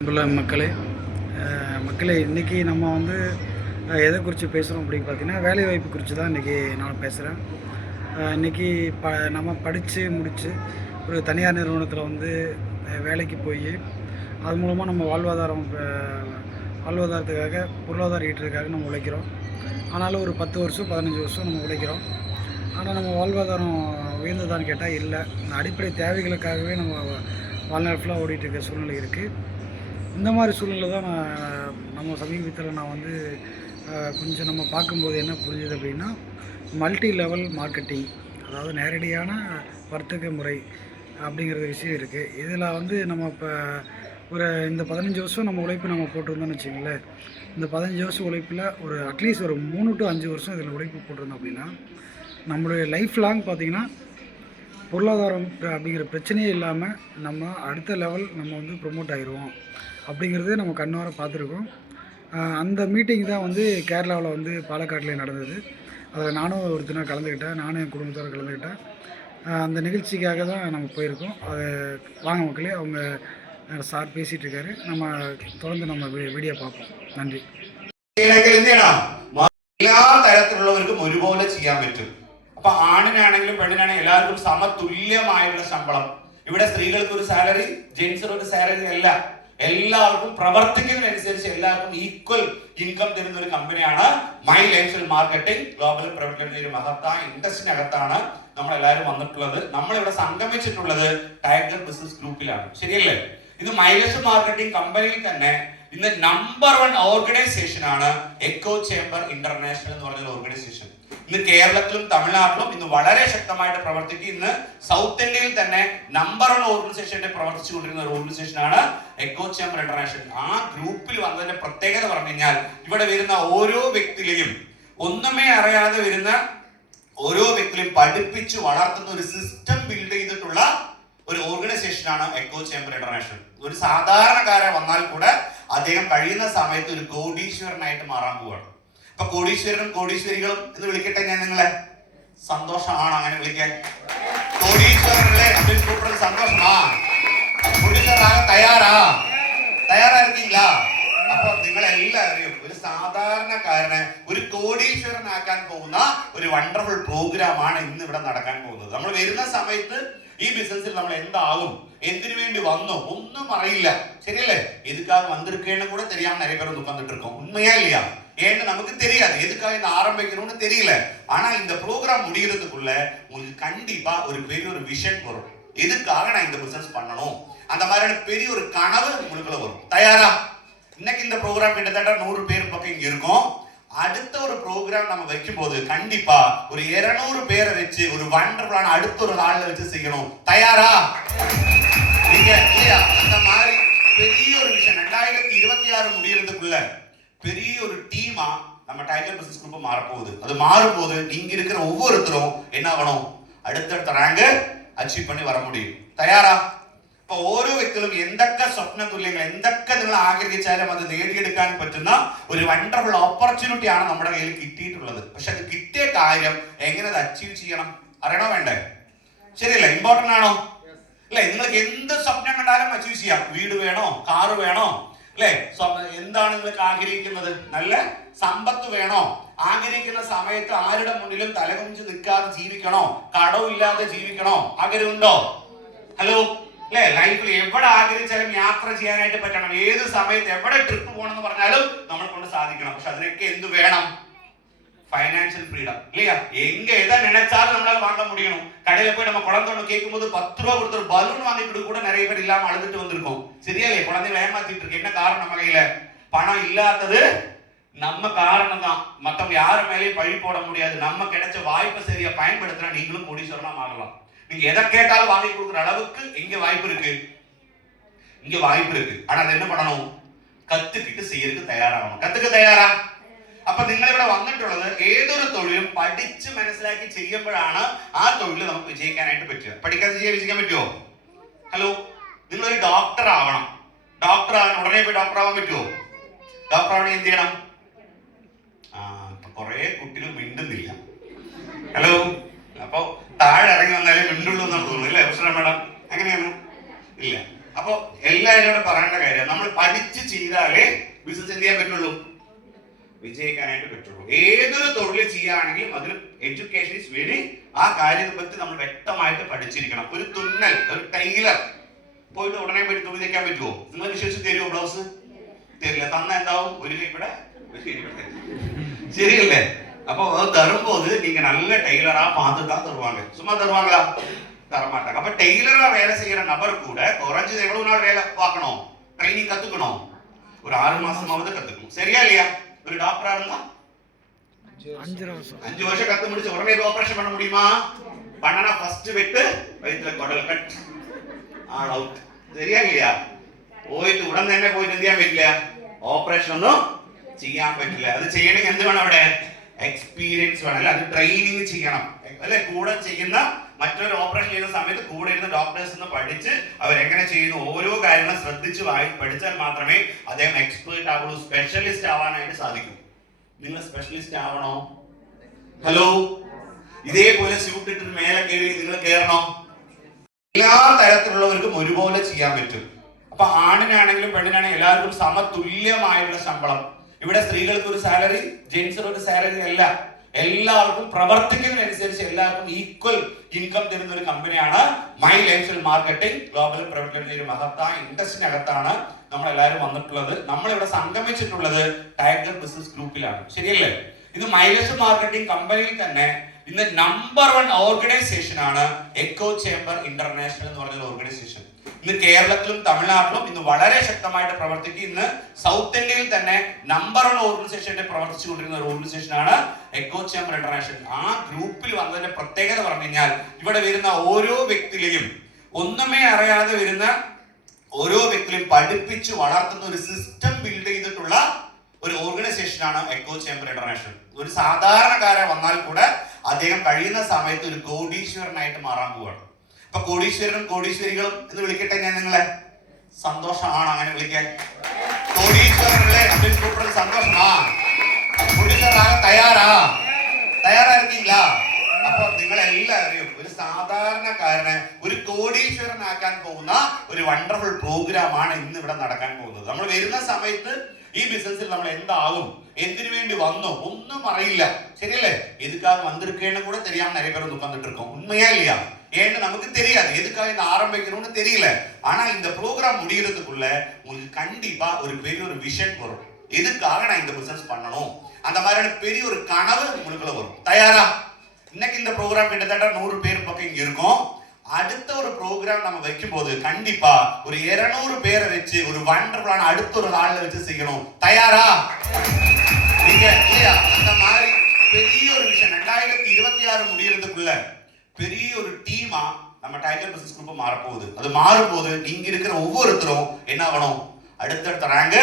அன்புள்ள மக்களே மக்களே இன்றைக்கி நம்ம வந்து எதை குறித்து பேசுகிறோம் அப்படின்னு பார்த்தீங்கன்னா வேலைவாய்ப்பு குறித்து தான் இன்றைக்கி நான் பேசுகிறேன். இன்றைக்கி நம்ம படித்து முடித்து ஒரு தனியார் நிறுவனத்தில் வந்து வேலைக்கு போய் அது மூலமாக நம்ம வாழ்வாதாரத்துக்காக பொருளாதார ஈட்டுறதுக்காக நம்ம உழைக்கிறோம். ஆனாலும் ஒரு 10 வருஷம் 15 வருஷம் நம்ம உழைக்கிறோம். ஆனால் நம்ம வாழ்வாதாரம் உயர்ந்ததான்னு கேட்டால் இல்லை. அடிப்படை தேவைகளுக்காகவே நம்ம வாழ்நாள் ஃபுல்லாக ஓடிட்டுருக்க சூழ்நிலை இருக்குது. இந்த மாதிரி சூழ்நிலை தான் நம்ம சமீபத்தில் நான் வந்து கொஞ்சம் நம்ம பார்க்கும்போது என்ன புரிஞ்சுது அப்படின்னா, மல்டி லெவல் மார்க்கெட்டிங், அதாவது நேரடியான வர்த்தக முறை அப்படிங்கிற விஷயம் இருக்குது. இதில் வந்து நம்ம இப்போ இந்த 15 வருஷம் நம்ம உழைப்பு நம்ம போட்டிருந்தோம்னு வச்சுங்களேன். இந்த 15 வருஷம் உழைப்பில் ஒரு அட்லீஸ்ட் ஒரு 3 to 5 வருஷம் இதில் உழைப்பு போட்டிருந்தோம் அப்படின்னா, நம்மளுடைய லைஃப் லாங் பார்த்திங்கன்னா பொருளாதாரம் அப்படிங்கிற பிரச்சனையே இல்லாமல் நம்ம அடுத்த லெவல் நம்ம வந்து ப்ரொமோட் ஆகிடுவோம் அப்படிங்கிறது நம்ம கண்ணார பார்த்துருக்கோம். அந்த மீட்டிங் தான் வந்து கேரளாவில் வந்து பாலக்காட்டில் நடந்தது. அதில் நானும் ஒரு தினம் கலந்துக்கிட்டேன், நானும் என் குடும்பத்தோடு கலந்துக்கிட்டேன். அந்த நிகழ்ச்சிக்காக தான் நம்ம போயிருக்கோம். அதை வாங்க மக்களே, அவங்க சார் பேசிகிட்டு இருக்காரு, நம்ம தொடர்ந்து நம்ம വീഡിയോ பார்ப்போம். നന്ദി. എല്ലാ തരത്തിലുള്ളവർക്കും ഒരുപോലെ ചെയ്യാൻ പറ്റും. അപ്പൊ ആണിനാണെങ്കിലും പെണ്ണിനാണെങ്കിലും എല്ലാവർക്കും സമതുല്യമായിട്ടുള്ള ശമ്പളം. ഇവിടെ സ്ത്രീകൾക്ക് ഒരു സാലറി, ജെന്റ്സിന് ഒരു സാലറി അല്ല. എല്ലാവർക്കും പ്രവർത്തിക്കുന്നതിനനുസരിച്ച് എല്ലാവർക്കും ഈക്വൽ ഇൻകം തരുന്ന ഒരു കമ്പനിയാണ് my life marketing global private limited. ഒരു മഹത്തായ ഇൻഡസ്ട്രിനകത്താണ് നമ്മൾ എല്ലാവരും വന്നിട്ടുള്ളത്. നമ്മളിവിടെ സംഗമിച്ചിട്ടുള്ളത് ടൈഗർ ബിസിനസ് ഗ്രൂപ്പിലാണ്, ശരിയല്ലേ? ഇത് മൈ ലൈഫ് മാർക്കറ്റിംഗ് കമ്പനിയിൽ തന്നെ ഇന്ന് നമ്പർ 1 ഓർഗനൈസേഷൻ ആണ് എക്കോ ചേംബർ ഇന്റർനാഷണൽ എന്ന് പറഞ്ഞ ഓർഗനൈസേഷൻ. ഇന്ന് കേരളത്തിലും തമിഴ്നാട്ടിലും ഇന്ന് വളരെ ശക്തമായിട്ട് പ്രവർത്തിക്കും. ഇന്ന് സൗത്ത് ഇന്ത്യയിൽ തന്നെ നമ്പർ 1 ഓർഗനൈസേഷന്റെ പ്രവർത്തിച്ചുകൊണ്ടിരുന്ന ഒരു ഓർഗനൈസേഷനാണ് എക്കോ ചേംബർ ഇന്റർനാഷണൽ. ആ ഗ്രൂപ്പിൽ വന്നതിന്റെ പ്രത്യേകത പറഞ്ഞു കഴിഞ്ഞാൽ, ഇവിടെ വരുന്ന ഓരോ വ്യക്തിയെയും ഒന്നുമേ അറിയാതെ വരുന്ന ഓരോ വ്യക്തിയെയും പഠിപ്പിച്ച് വളർത്തുന്ന ഒരു സിസ്റ്റം ബിൽഡ് ചെയ്തിട്ടുള്ള ഒരു ഓർഗനൈസേഷനാണ് എക്കോ ചേംബർ ഇന്റർനാഷണൽ. ഒരു സാധാരണക്കാരൻ വന്നാൽ കൂടെ അദ്ദേഹം കഴിയുന്ന സമയത്ത് ഒരു കോടീശ്വരനായിട്ട് മാറാൻ പോവുകയാണ്. അപ്പൊ കോടീശ്വരനും കോടീശ്വരികളും എന്ന് വിളിക്കട്ടെ ഞാൻ നിങ്ങളെ? സന്തോഷമാണ് അങ്ങനെ വിളിക്കാൻ. കോടീശ്വരനല്ലേ സന്തോഷമാ? കോടീശ്വരനാകാൻ തയ്യാറായിരിക്കില്ല? അപ്പൊ നിങ്ങളെല്ലാവരും ഒരു സാധാരണക്കാരനെ ഒരു കോടീശ്വരനാക്കാൻ പോകുന്ന ഒരു വണ്ടർഫുൾ പ്രോഗ്രാമാണ് ഇന്ന് ഇവിടെ നടക്കാൻ പോകുന്നത്. നമ്മൾ വരുന്ന സമയത്ത് ഈ ബിസിനസ്സിൽ നമ്മൾ എന്താകും, എന്തിനു വേണ്ടി വന്നു ഒന്നും അറിയില്ല, ശരിയല്ലേ? எதுக்காக வந்திருக்கேன்னு கூட தெரியாம நிறைய பேர் உட்கார்ந்துட்டு இருக்கோம். உண்மையா இல்லையா? ஏன்னு நமக்கு தெரியாது, எதுக்காக இந்த ஆரம்பிக்கணும்னு தெரியல. ஆனா இந்த ப்ரோக்ராம் முடிகிறதுக்குள்ள உங்களுக்கு கண்டிப்பா ஒரு பெரிய ஒரு விஷன் வரும். எதுக்காக நான் இந்த பிசினஸ் பண்ணணும், அந்த மாதிரியான பெரிய ஒரு கனவு உங்களுக்குள்ள வரும். தயாரா? இன்னைக்கு இந்த ப்ரோக்ராம் கிட்டத்தட்ட 100 பேர் பக்கம் இங்க இருக்கும். அடுத்த ஒரு ப்ரோக்ராம் நம்ம வைக்கும் போது கண்டிப்பா ஒரு 200 பேரை வச்சு ஒரு வண்டர்ஃபுல்லான அடுத்த ஒரு ஹால்ல வச்சு செய்யணும். தயாரா? நீங்க இல்லையா? அந்த மாதிரி பெரிய ஒரு விஷயம் 2026 முடியறதுக்குள்ள பெரிய ஒரு டீமா நம்ம டைகர் பிசினஸ் குரூப் மாறப்போகுது. அது மாறும்போது நீங்க இருக்கிற ஒவ்வொருத்தரும் என்ன ஆகணும், അടുത്തടുത്ത റാങ്ക് അച്ചീവ് பண்ணி வர முடியும். തയ്യാറാ? അപ്പൊ ഓരോ വ്യക്തികളും എന്തൊക്കെ സ്വപ്ന തുല്യങ്ങൾ, എന്തൊക്കെ നിങ്ങൾ ആഗ്രഹിച്ചാലും അത് നേടിയെടുക്കാൻ പറ്റുന്ന ഒരു വണ്ടർഫുൾ ഓപ്പർച്യൂണിറ്റി ആണ് നമ്മുടെ കയ്യിൽ കിട്ടിയിട്ടുള്ളത്. പക്ഷെ അത് കിട്ടിയ കാര്യം എങ്ങനെ അത് അച്ചീവ് ചെയ്യണം അറിയണോ വേണ്ടേ? ശരിയല്ലേ? ഇമ്പോർട്ടന്റ് ആണോ? അല്ലെ? നിങ്ങൾക്ക് എന്ത് സ്വപ്നം കണ്ടാലും അച്ചീവ് ചെയ്യാം. വീട് വേണോ, കാറ് വേണോ, അല്ലെ? എന്താണ് നിങ്ങൾക്ക് ആഗ്രഹിക്കുന്നത്? നല്ല സമ്പത്ത് വേണോ? ആഗ്രഹിക്കുന്ന സമയത്ത് ആരുടെ മുന്നിലും തലകുനിച്ച് നിൽക്കാതെ ജീവിക്കണോ? കടമില്ലാതെ ജീവിക്കണോ? ആഗ്രഹമുണ്ടോ? ഹലോ, അല്ലെ? ലൈഫിൽ എവിടെ ആഗ്രഹിച്ചാലും യാത്ര ചെയ്യാനായിട്ട് പറ്റണം. ഏത് സമയത്ത് എവിടെ ട്രിപ്പ് പോകണമെന്ന് പറഞ്ഞാലും നമ്മളെ കൊണ്ട് സാധിക്കണം. പക്ഷെ അതിനൊക്കെ എന്ത് വേണം? ഫൈനാൻഷ്യൽ ഫ്രീഡം, இல்லையா? எங்க எதை நினைச்சாலும் நம்மளால வாங்க முடியணும். கடையில போய் நம்ம குழந்தை கேட்கும்போது 10 ரூபா கொடுத்து ஒரு பலூன் வாங்கிட்டு கூட நிறைய பேர் இல்லாம அழுதுட்டு வந்திருக்கோம். சரியா? குழந்தைகளை ஏமாத்திட்டு இருக்கு. என்ன காரணம்? நம்ம கையில பணம் இல்லாதது நம்ம காரணம் தான். மத்தவங்க யாரு மேலேயும் பழி போட முடியாது. நம்ம கிடைச்ச வாய்ப்பை சரியா பயன்படுத்தினா நீங்களும் கோடீஸ்வரனா மாறலாம். நீங்க எதை கேட்டாலும் வாங்கி கொடுக்குற அளவுக்கு எங்க வாய்ப்பு இருக்கு? இங்க வாய்ப்பு இருக்கு. ஆனா அது என்ன பண்ணணும்? കത്തുകിട്ട് செய்யறதுக்கு തയ്യാറാവണം. കത്തുക്ക് തയ്യാറാ? അപ്പൊ നിങ്ങൾ ഇവിടെ വന്നിട്ടുള്ളത് ഏതൊരു തൊഴിലും പഠിച്ച് മനസ്സിലാക്കി ചെയ്യുമ്പോഴാണ് ആ തൊഴിൽ നമുക്ക് വിജയിക്കാനായിട്ട് പറ്റുക. പഠിക്കാതെ വിജയിക്കാൻ പറ്റുമോ? ഹലോ, നിങ്ങളൊരു ഡോക്ടർ ആവണം. ഡോക്ടർ ആവാൻ ഉടനെ പോയി ഡോക്ടർ ആവാൻ പറ്റുമോ? ഡോക്ടർ ആവണമെങ്കിൽ എന്ത് ചെയ്യണം? കുറെ കുട്ടികൾ മിണ്ടുന്നില്ല. ഹലോ, അപ്പൊ താഴെ ഇറങ്ങി വന്നാലേ മിണ്ടുള്ളൂ എന്നാണ് തോന്നുന്നു, അല്ലേ? പ്രശ്നം മേഡം അങ്ങനെയാണ്? ഇല്ല. അപ്പൊ എല്ലാവരും പറയേണ്ട കാര്യം, നമ്മൾ പഠിച്ച് ചെയ്താലേ ബിസിനസ് എന്ത് ചെയ്യാൻ പറ്റുള്ളൂ, വിജയിക്കാനായിട്ട് പറ്റുള്ളൂ. ഏതൊരു തൊഴിൽ ചെയ്യുകയാണെങ്കിലും അതിൽ എഡ്യൂക്കേഷൻ ഇസ് വെരി, ആ കാര്യത്തെ പറ്റി നമ്മൾ വ്യക്തമായിട്ട് പഠിച്ചിരിക്കണം. ഒരു തുന്നൽ, ഒരു ടൈലർ പോയിട്ട് ഉടനെ പോയിട്ട് തുണി തയ്ക്കാൻ പറ്റുമോ? നിങ്ങൾ വിശ്വസിച്ച് തരുമോ? ബ്ലൗസ് തരില്ല. തന്ന എന്താവും, ഒരു ഇവിടെ ശരിയല്ലേ? அப்போ தரும்போது நீங்க நல்ல டெய்லரா பார்த்து தான் தருவாங்க. சும்மா தருவாங்களா? தரமாட்டாங்க. அப்ப டெய்லரா வேலை செய்யற நபர் கூட குறைஞ்சது எவ்வளவு நாள் வேலை பார்க்கணும், ட்ரைனிங் கத்துக்கணும், ஒரு 6 மாசமாவது கத்துக்கணும். சரியா இல்லையா? ஒரு டாக்டரா இருந்தா 5 வருஷம் கத்து முடிச்சு உடனே ஆபரேஷன் பண்ண முடியுமா? பண்ணனா ஃபர்ஸ்ட் வெட்டு, வயித்துல குடல் கட், ஆல் அவுட். சரியா இல்லையா? പോയിട്ട് ഉടൻ തന്നെ പോയിട്ട് എന്ത് ചെയ്യാൻ പറ്റില്ല, ഓപ്പറേഷൻ ഒന്നും ചെയ്യാൻ പറ്റില്ല. അത് ചെയ്യണമെങ്കിൽ എന്ത് വേണം, അവിടെ എക്സ്പീരിയൻസ് വേണം, അല്ലെ? അത് ട്രെയിനിങ് ചെയ്യണം, അല്ലെ? കൂടെ ചെയ്യുന്ന മറ്റൊരു ഓപ്പറേഷൻ ചെയ്യുന്ന സമയത്ത് കൂടെ ഇരുന്ന് ഡോക്ടേഴ്സ് പഠിച്ച് അവരെങ്ങനെ ചെയ്യുന്നു, ഓരോ കാര്യങ്ങളും ശ്രദ്ധിച്ച് പഠിച്ചാൽ മാത്രമേ അദ്ദേഹം എക്സ്പേർട്ട് ആവുള്ളൂ, സ്പെഷ്യലിസ്റ്റ് ആവാനായിട്ട് സാധിക്കും. നിങ്ങൾ സ്പെഷ്യലിസ്റ്റ് ആവണോ? ഹലോ, ഇതേപോലെ സ്യൂട്ട് ഇട്ട് മേലെ കയറി നിങ്ങൾ കയറണോ? എല്ലാ തരത്തിലുള്ളവർക്കും ഒരുപോലെ ചെയ്യാൻ പറ്റും. അപ്പൊ ആണിനാണെങ്കിലും പെണ്ണിനാണെങ്കിലും എല്ലാവർക്കും സമതുല്യമായുള്ള ശമ്പളം. ഇവിടെ സ്ത്രീകൾക്ക് ഒരു സാലറി, ജെന്റ്സിന് ഒരു സാലറി അല്ല. എല്ലാവർക്കും പ്രവർത്തിക്കുന്നതിനനുസരിച്ച് എല്ലാവർക്കും ഈക്വൽ ഇൻകം തരുന്ന ഒരു കമ്പനിയാണ് my life style marketing global private limited. ഒരു മഹത്തായ ഇൻഡസ്ട്രിനകത്താണ് നമ്മൾ എല്ലാവരും വന്നിട്ടുള്ളത്. നമ്മളിവിടെ സംഗമിച്ചിട്ടുള്ളത് ടൈഗർ ബിസിനസ് ഗ്രൂപ്പിലാണ്. ശരിയല്ലേ? ഇത് മൈ ലൈഫ് സ്റ്റൈൽ മാർക്കറ്റിംഗ് കമ്പനിയിൽ തന്നെ ഇന്ന് നമ്പർ 1 ഓർഗനൈസേഷൻ ആണ് എക്കോ ചേംബർ ഇന്റർനാഷണൽ എന്ന് പറഞ്ഞ ഓർഗനൈസേഷൻ. ഇന്ന് കേരളത്തിലും തമിഴ്നാട്ടിലും ഇന്ന് വളരെ ശക്തമായിട്ട് പ്രവർത്തിക്കും. ഇന്ന് സൗത്ത് ഇന്ത്യയിൽ തന്നെ നമ്പർ 1 ഓർഗനൈസേഷന്റെ പ്രവർത്തിച്ചുകൊണ്ടിരുന്ന ഒരു ഓർഗനൈസേഷനാണ് എക്കോ ചേംബർ ഇന്റർനാഷണൽ. ആ ഗ്രൂപ്പിൽ വന്നതിന്റെ പ്രത്യേകത പറഞ്ഞു കഴിഞ്ഞാൽ ഇവിടെ വരുന്ന ഓരോ വ്യക്തിയിലെയും ഒന്നുമേ അറിയാതെ വരുന്ന ഓരോ വ്യക്തിയും പഠിപ്പിച്ച് വളർത്തുന്ന ഒരു സിസ്റ്റം ബിൽഡ് ചെയ്തിട്ടുള്ള ഒരു ഓർഗനൈസേഷനാണ് എക്കോ ചേംബർ ഇന്റർനാഷണൽ. ഒരു സാധാരണക്കാരൻ വന്നാൽ കൂടെ അദ്ദേഹം കഴിയുന്ന സമയത്ത് ഒരു കോടീശ്വരനായിട്ട് മാറാൻ പോവുകയാണ്. അപ്പൊ കോടീശ്വരനും കോടീശ്വരികളും എന്ന് വിളിക്കട്ടെ ഞാൻ നിങ്ങളെ? സന്തോഷമാണ് അങ്ങനെ വിളിക്കാൻ. കോടീശ്വരനല്ലേ സന്തോഷമാ? കോടീശ്വരനാകാൻ തയ്യാറാ ഇരിക്കീங்களா? അപ്പൊ നിങ്ങൾ എല്ലാവരും ഒരു സാധാരണക്കാരനെ ഒരു കോടീശ്വരനാക്കാൻ പോകുന്ന ഒരു വണ്ടർഫുൾ പ്രോഗ്രാമാണ് ഇന്ന് ഇവിടെ നടക്കാൻ പോകുന്നത്. നമ്മൾ വരുന്ന സമയത്ത് ഈ ബിസിനസ്സിൽ നമ്മൾ എന്താകും, എന്തിനു വേണ്ടി വന്നു ഒന്നും അറിയില്ല. ശരിയല്ലേ? എതുക്കാக வந்திருக்கேன்னு கூட தெரியாம நிறைய பேர் உட்கார்ந்துட்டு இருக்கோம். உண்மையா இல்லையா? ஏன்னு நமக்கு தெரியாது, எதுக்காக இந்த ஆரம்பிக்கணும்னு தெரியல. ஆனா இந்த ப்ரோக்ராம் முடியறதுக்குள்ள உங்களுக்கு கண்டிப்பா ஒரு பெரிய ஒரு விஷன் வரும். எதுக்காக நான் இந்த பிசினஸ் பண்ணணும், அந்த மாதிரியான பெரிய ஒரு கனவு உங்களுக்குள்ள வரும். தயாரா? இன்னைக்கு இந்த ப்ரோக்ராம் கிட்டத்தட்ட 100 பேர் பக்கம் இங்க இருக்கும். அடுத்த ஒரு ப்ரோக்ராம் நம்ம வைக்கும் போது கண்டிப்பா ஒரு 200 பேரை வச்சு ஒரு வண்டர்ஃபுல்லான அடுத்த ஒரு ஹால்ல வச்சு செய்யணும். தயாரா? நீங்க இல்லையா? அந்த மாதிரி பெரிய ஒரு விஷயம் 2026 முடியறதுக்குள்ள பெரிய ஒரு டீமா நம்ம டைகர் பிசினஸ் குரூப் மாறப்போகுது. அது மாறும்போது நீங்க இருக்கிற ஒவ்வொருத்தரும் என்ன ஆகணும், അടുത്തടുത്ത റാങ്ക്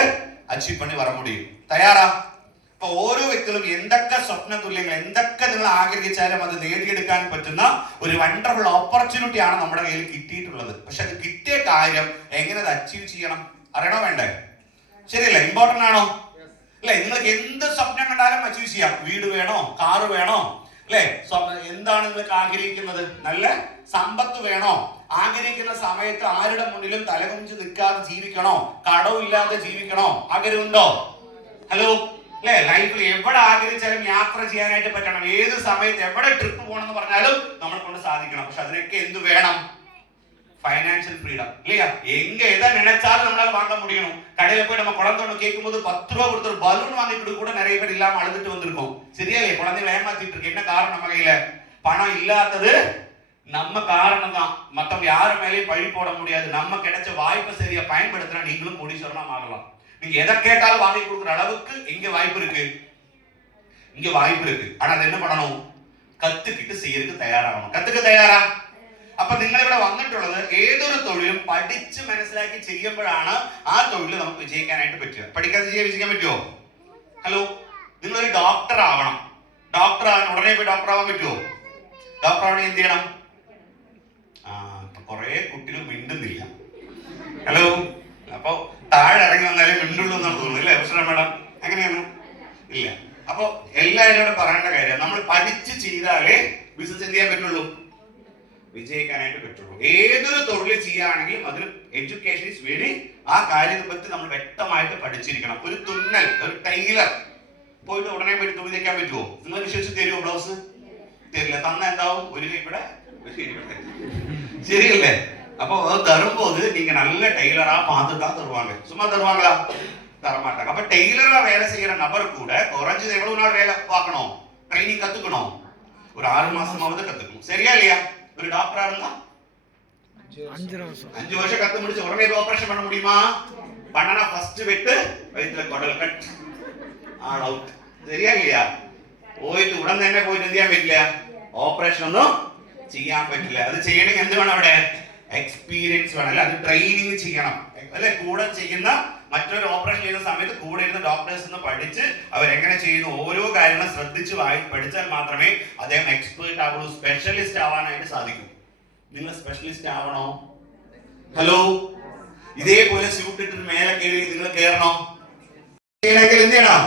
അച്ചീവ് பண்ணி വര முடியும். തയ്യാറാ? അപ്പൊ ഓരോ വ്യക്തികളും എന്തൊക്കെ സ്വപ്ന തുല്യങ്ങൾ എന്തൊക്കെ നിങ്ങൾ ആഗ്രഹിച്ചാലും അത് നേടിയെടുക്കാൻ പറ്റുന്ന ഒരു വണ്ടർഫുൾ ഓപ്പർച്യൂണിറ്റി ആണ് നമ്മുടെ കയ്യിൽ കിട്ടിയിട്ടുള്ളത്. പക്ഷെ അത് കിട്ടിയ കാര്യം എങ്ങനെ അത് അച്ചീവ് ചെയ്യണം അറിയണോ വേണ്ടേ? ശരിയല്ലേ? ഇമ്പോർട്ടന്റ് ആണോ? അല്ലെ? നിങ്ങൾക്ക് എന്ത് സ്വപ്നം കണ്ടാലും അച്ചീവ് ചെയ്യാം. വീട് വേണോ, കാറ് വേണോ, അല്ലെ? എന്താണ് നിങ്ങൾക്ക് ആഗ്രഹിക്കുന്നത്? നല്ല സമ്പത്ത് വേണോ? ആഗ്രഹിക്കുന്ന സമയത്ത് ആരുടെ മുന്നിലും തലകുനിച്ച് നിൽക്കാതെ ജീവിക്കണോ? കടവില്ലാതെ ജീവിക്കണോ? ആഗ്രഹമുണ്ടോ? ഹലോ, അല്ലെ? ലൈഫിൽ എവിടെ ആഗ്രഹിച്ചാലും യാത്ര ചെയ്യാനായിട്ട് പറ്റണം. ഏത് സമയത്ത് എവിടെ ട്രിപ്പ് പോകണം എന്ന് പറഞ്ഞാലും നമ്മളെ കൊണ്ട് സാധിക്കണം. പക്ഷെ അതിനൊക്കെ എന്ത് വേണം? ഫൈനാൻഷ്യൽ ഫ്രീഡം இல்லையா? எங்க எதை நினைச்சாலும் நம்மளால வாங்க முடியும். கடையில போய் நம்ம குழந்தை கேட்கும்போது 10 ரூபாய் கொடுத்து ஒரு பலூன் வாங்கிட்டு கூட நிறைய பேர் இல்லாம அழுதுட்டு வந்திருக்கோம். சரியா? குழந்தைகளை ஏமாத்திட்டு இருக்கு. என்ன காரணம்? நம்ம கையில பணம் இல்லாதது நம்ம காரணம் தான். மத்தவங்க யாரு மேலேயும் பழி போட முடியாது. நம்ம கிடைச்ச வாய்ப்பை சரியா பயன்படுத்தினா நீங்களும் கோடீஸ்வரனா மாறலாம். நீங்க எதை கேட்டாலும் வாங்கி கொடுக்குற அளவுக்கு எங்க வாய்ப்பு இருக்கு? இங்க வாய்ப்பு இருக்கு. ஆனா அது என்ன பண்ணணும்? കത്തുകിട്ട് ചെയ്യർക്ക് തയ്യാറാവണം. കത്തുക്ക് തയ്യാറാ? അപ്പൊ നിങ്ങൾ ഇവിടെ വന്നിട്ടുള്ളത് ഏതൊരു തൊഴിലും പഠിച്ച് മനസ്സിലാക്കി ചെയ്യുമ്പോഴാണ് ആ തൊഴിൽ നമുക്ക് വിജയിക്കാനായിട്ട് പറ്റുക. പഠിക്കാതെ വിജയിക്കാൻ പറ്റുമോ? ഹലോ, നിങ്ങളൊരു ഡോക്ടർ ആവണം. ഡോക്ടർ ആവാൻ ഉടനെ പോയി ഡോക്ടർ ആവാൻ പറ്റുമോ? ഡോക്ടർ ആവണമെങ്കിൽ എന്ത് ചെയ്യണം? കുറെ കുട്ടികൾ മിണ്ടുന്നില്ല. ഹലോ, അപ്പൊ താഴെ ഇറങ്ങി വന്നാലേ മിണ്ടുള്ളൂ എന്നാണ് തോന്നുന്നു, അല്ലേ? പ്രശ്നം മേഡം അങ്ങനെയാണ്? ഇല്ല. അപ്പൊ എല്ലാവരും പറയേണ്ട കാര്യം, നമ്മൾ പഠിച്ച് ചെയ്താലേ ബിസിനസ് എന്ത് ചെയ്യാൻ പറ്റുള്ളൂ, വിജയിക്കാനായിട്ട് പറ്റുള്ളൂ. ഏതൊരു തൊഴിൽ ചെയ്യുകയാണെങ്കിലും അതിൽ എഡ്യൂക്കേഷൻ ഈസ് വെരി, ആ കാര്യത്തെ പറ്റി നമ്മൾ വ്യക്തമായിട്ട് പഠിച്ചിരിക്കണം. ഒരു തുന്നൽ, ഒരു ടൈലർ പോയിട്ട് ഉടനെ പോയിട്ട് തുണി തയ്ക്കാൻ പറ്റുമോ? നിങ്ങൾ വിശ്വസിച്ച് തരുമോ? ബ്ലൗസ് തരില്ല. തന്ന എന്താവും? ഒരു കൈ ഇവിടെ, ഒരു കൈ ഇവിടെ. ശരിയല്ലേ? அப்போ தரும்போது நீங்க நல்ல டெய்லரா பார்த்து தான் தருவாங்க. சும்மா தருவாங்களா? தர மாட்டாங்க. அப்ப டெய்லரா வேலை செய்யற நபர் கூட குறைஞ்சது எவ்வளவு நாள் வேலை பார்க்கணும்? ட்ரைனிங் கத்துக்கணும். ஒரு 6 மாசமாவது கத்துக்கணும். சரியா இல்லையா? ஒரு டாக்டரா இருந்தா 5 வருஷம் கத்து முடிச்சு உடனே ஆபரேஷன் பண்ண முடியுமா? பண்ணனா ஃபர்ஸ்ட் வெட்டு, வயித்துல குடல் கட், ஆல் அவுட். சரியா இல்லையா? പോയിട്ട് ഉടൻ തന്നെ പോയിട്ട് എന്ത് ചെയ്യാൻ പറ്റില്ല? ഓപ്പറേഷൻ ഒന്നും ചെയ്യാൻ പറ്റില്ല. അത് ചെയ്യണമെങ്കിൽ എന്ത് വേണം? അവിടെ എക്സ്പീരിയൻസ് വേണം, അല്ലെ? അത് ട്രെയിനിങ് ചെയ്യണം, അല്ലെ? കൂടെ ചെയ്യുന്ന മറ്റൊരു ഓപ്പറേഷൻ ചെയ്യുന്ന സമയത്ത് കൂടെ ഇരുന്ന് ഡോക്ടേഴ്സ് നിന്ന് പഠിച്ച് അവരെങ്ങനെ ചെയ്യുന്നു ഓരോ കാര്യങ്ങളും ശ്രദ്ധിച്ച് പഠിച്ചാൽ മാത്രമേ അദ്ദേഹം എക്സ്പേർട്ട് ആവുള്ളൂ, സ്പെഷ്യലിസ്റ്റ് ആവാനായിട്ട് സാധിക്കും. നിങ്ങൾ സ്പെഷ്യലിസ്റ്റ് ആവണോ? ഹലോ, ഇതേപോലെ സ്യൂട്ട് ഇട്ടിട്ട് മേലെ കയറി നിങ്ങൾ കയറണോ? ചെയ്യണമെങ്കിൽ എന്ത് ചെയ്യണം?